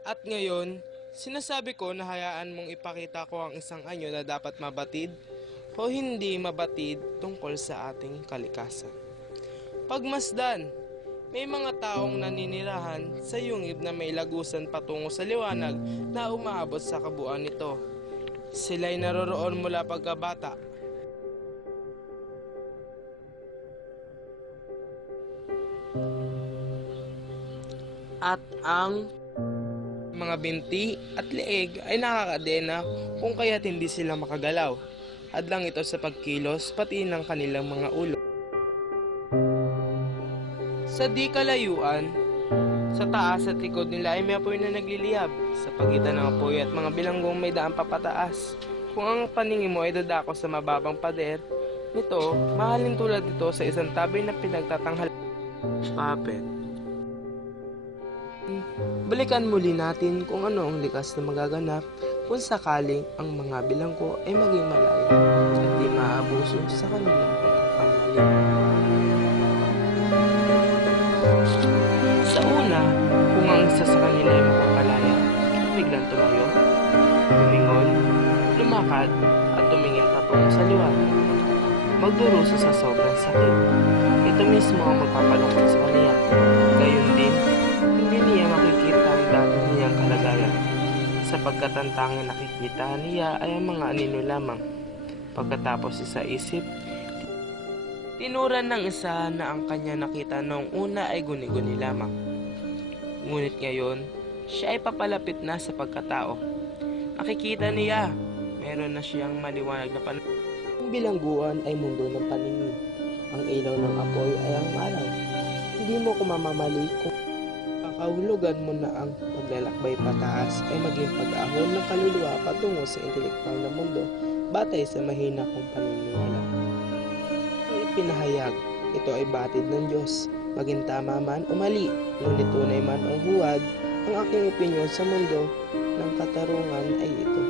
At ngayon, sinasabi ko na hayaan mong ipakita ko ang isang anyo na dapat mabatid o hindi mabatid tungkol sa ating kalikasan. Pagmasdan, may mga taong naninirahan sa yungib na may lagusan patungo sa liwanag na umaabot sa kabuuan nito. Sila'y naroroon mula pagkabata. At ang mga binti at leeg ay nakakadena kung kaya't hindi sila makagalaw. Hadlang ito sa pagkilos pati ng kanilang mga ulo. Sa di kalayuan, sa taas at likod nila ay may apoy na nagliliyab. Sa pagitan ng apoy at mga bilanggong may daan papataas. Kung ang paningin mo ay dadako sa mababang pader, nito, mahalin tulad ito sa isang tabi na pinagtatanghal. Puppet. Balikan muli natin kung ano ang likas na magaganap kung sakaling ang mga bilanggo ay maging malayo at di maabuso sa kanilang pagkakamali. Sa una, kung ang isa sa kanila ay mapapalaya, biglang tumayo, lumingon, lumakad, at tumingin patungo sa liwanag. Magdurusa sa sobrang sakit. Ito mismo ang magpapalungkot sa kanya. Gayon din, hindi niya makikita ang dati niyang kalagayan. Sapagkat ang tanging nakikita niya ay ang mga anino lamang. Pagkatapos sa isip, tinuran ng isa na ang kanya nakita noong una ay guni-guni lamang. Ngunit ngayon, siya ay papalapit na sa pagkatao. Nakikita niya, meron na siyang maliwanag na panahon. Ang bilangguan ay mundo ng paningin. Ang ilaw ng apoy ay ang araw. Hindi mo kumamamali kung kakahulugan mo na ang paglalakbay pataas ay maging pag-ahon ng kaluluwa patungo sa intelektual na mundo batay sa mahina kong paniniwala. Ang ipinahayag, ito ay batid ng Diyos. Maging tama man o mali, ngunit tunay man o huwad, ang aking opinyon sa mundo ng katarungan ay ito.